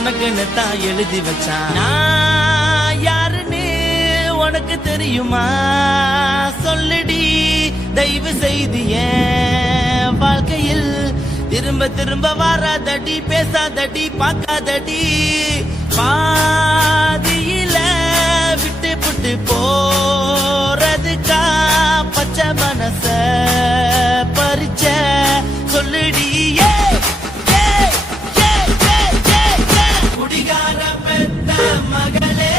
உனக்குன்னு தான் எழுதி வச்சான். நான் யாருன்னு உனக்கு தெரியுமா? சொல்லுடி தயவு செய்து என் வாழ்க்கையில் திரும்ப திரும்ப வராதடி, பேசாதடி, பார்க்காதடி. பாதியில விட்டு புட்டு போறதுக்கா பச்சை மனச பறிச்ச சொல்லுடி. குடிகார பெத்த மகளே,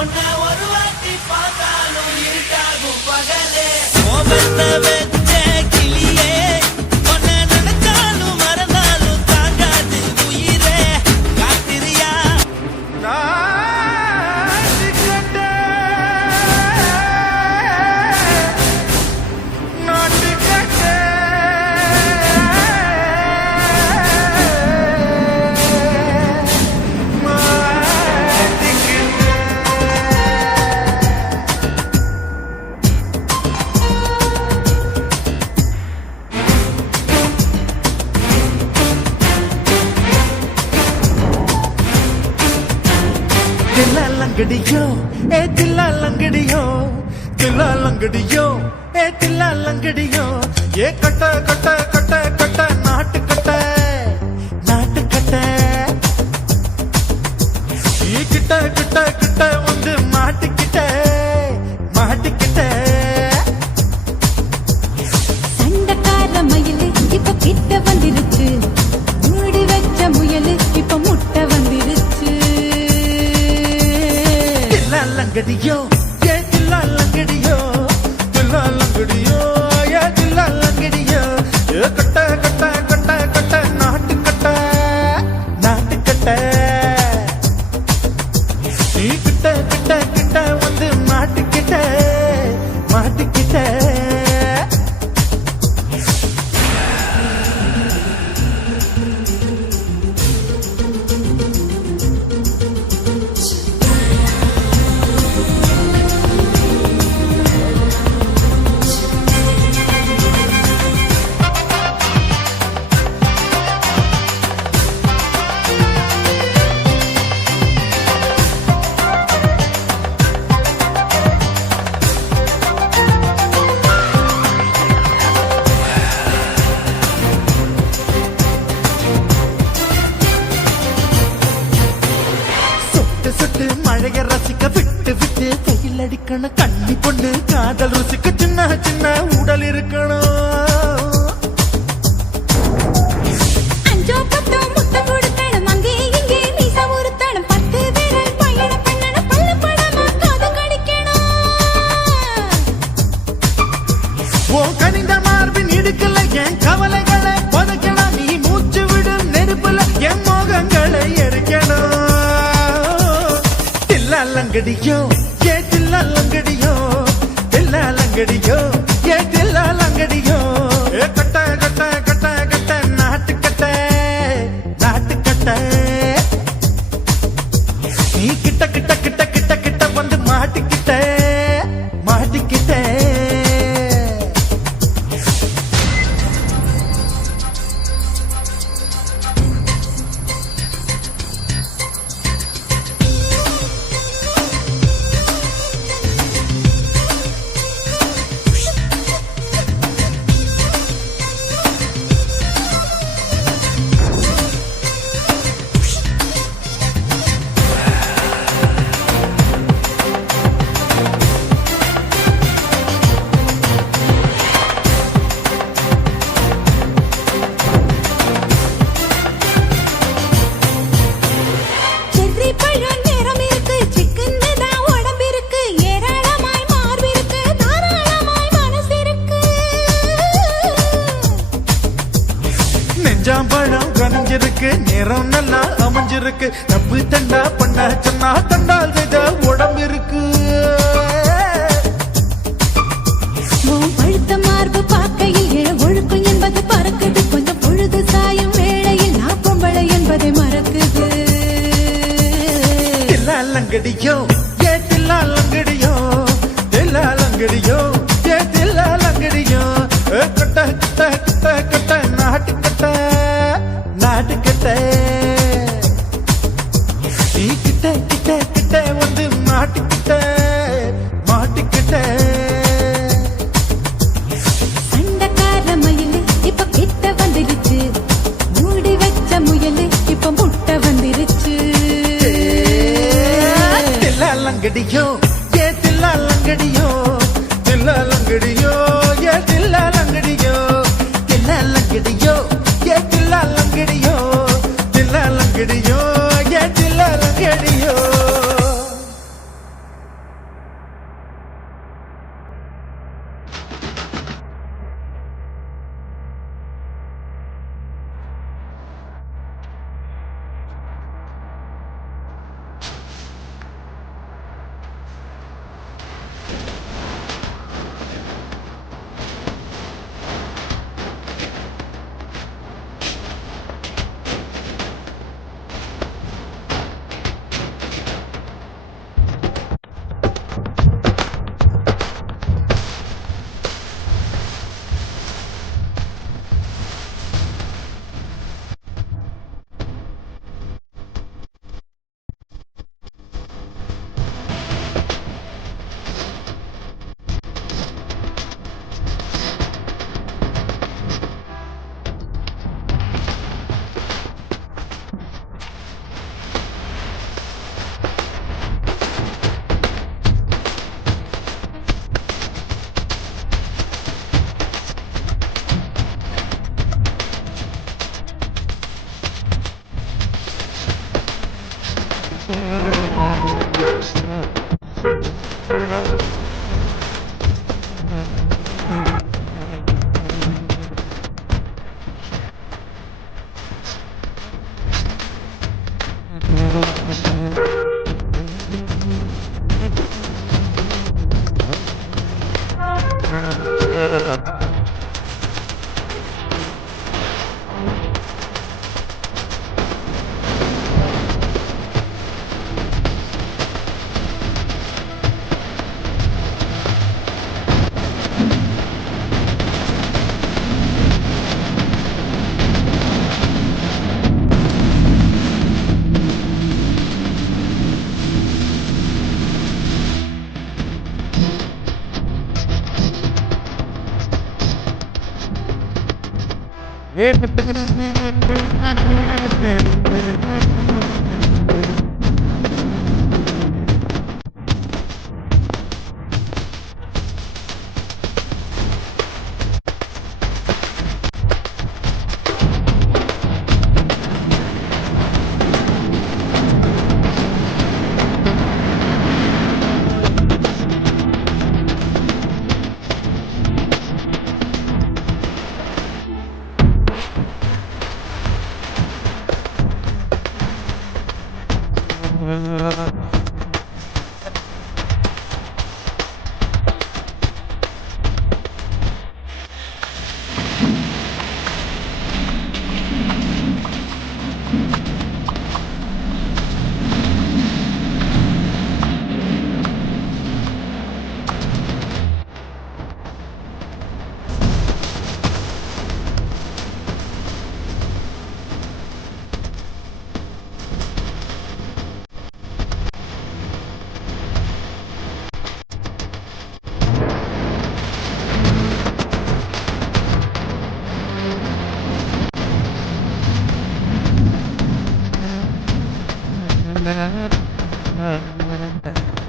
உன்ன ஒரு வாட்டி பார்த்தாலும் இருக்காகும் பகலே. கோபத்தை வச்ச கிளியே, உன்னை நினைச்சாலும் மறந்தாலும் தாங்காது உயிரே. காத்திரியா लंगड़ियो ए दिल्ला लंगड़ियो, दिल्ला लंगड़ियो ए दिल्ला लंगड़ियो. ये कट कट कट कट नाट कट नाट कट. ये किट किट किट வந்து மாட்டிக்கிட்ட மாட்டிக்கிட்ட. சண்டக்கார மயிலு இப்ப கிட்ட வந்துருச்சு, மூடி வச்ச முயலு இப்ப முட்டை வந்துருச்சு. लंगड़ियो ये दिल्ला लंगड़ियो, दिल्ला लंगड़ियो ये दिल्ला लंगड़ियो. ये कट कट कट कट नाट कट नाट कट. நீ கிட்ட கிட்ட கிட்ட வந்து மாட்டிக்கிட்ட மாட்டிக்கிட்ட. சுட்டு மழைய ரசிக்க விட்டு விட்டு வெயில் அடிக்கணும். கண்ணி பொண்ணு காதல் ருசிக்க சின்ன சின்ன உடல் இருக்கணும். அஞ்சோ பத்தோ முத்தம் கொடுக்கணும், அங்கே இங்கே மீசா உறுத்தணும். 10 பேரல் பயணம் பண்ணணும், பல்ல படமா காது கடிக்கணும். ஓ கனிந்த மார்பின் இடுக்கல என் கவலைகளை புதைக்கணும். நீ மூச்சு விடும் நெருப்புல என் மோகங்களை எரிக்கணும். लंगड़ियो ये दिल्ला लंगड़ियो, दिल्ला लंगड़ियो ये दिल्ला लंगड़ियो. ए कट कट कट कट नाट कट नाट कट. நீ கிட்ட கிட்ட கிட்ட கிட்ட கிட்ட வந்து மாட்டிக்கிட்ட மாட்டிக்கிட்ட. நெஞ்சாம்பழம் கனிஞ்சிருக்கு, நேரம் நல்லா அமைஞ்சிருக்கு. தப்பு தண்டா பண்ண சொன்னா தண்டால் செய்த உடம்பு இருக்கு. பழுத்த மார்பு பார்க்கையில் எழ ஒழுக்கம் என்பது பறக்குது. கொஞ்சம் பொழுது சாயும் வேளையில் நான் பொம்பளை என்பதை மறக்குது. தில்லா லங்கடியோ ஏ தில்லா லங்கடியோ, தில்லா லங்கடியோ ஏ தில்லா லங்கடியோ. கட்ட கட்ட கட்ட கட்ட நாட்டு கட்ட நாட்டு கட்ட. நீ கிட்ட கிட்ட கிட்ட வந்து மாட்டிக்கிட்ட மாட்டிக்கிட்ட சண்டக்கார மயிலு இப்ப கிட்ட வந்துருச்சு, மூடி வச்ச முயலு இப்ப முட்டை வந்துருச்சு. தில்லாலங்கடியோ ஏ தில்லாலங்கடியோ தில்லாலங்கடியோ ஏ தில்லாலங்கடியோ தில்லாலங்கடியோ ஏ தில்லாலங்கடியோ தில்லாலங்கடியோ ஏ தில்லாலங்கடியோ da da da da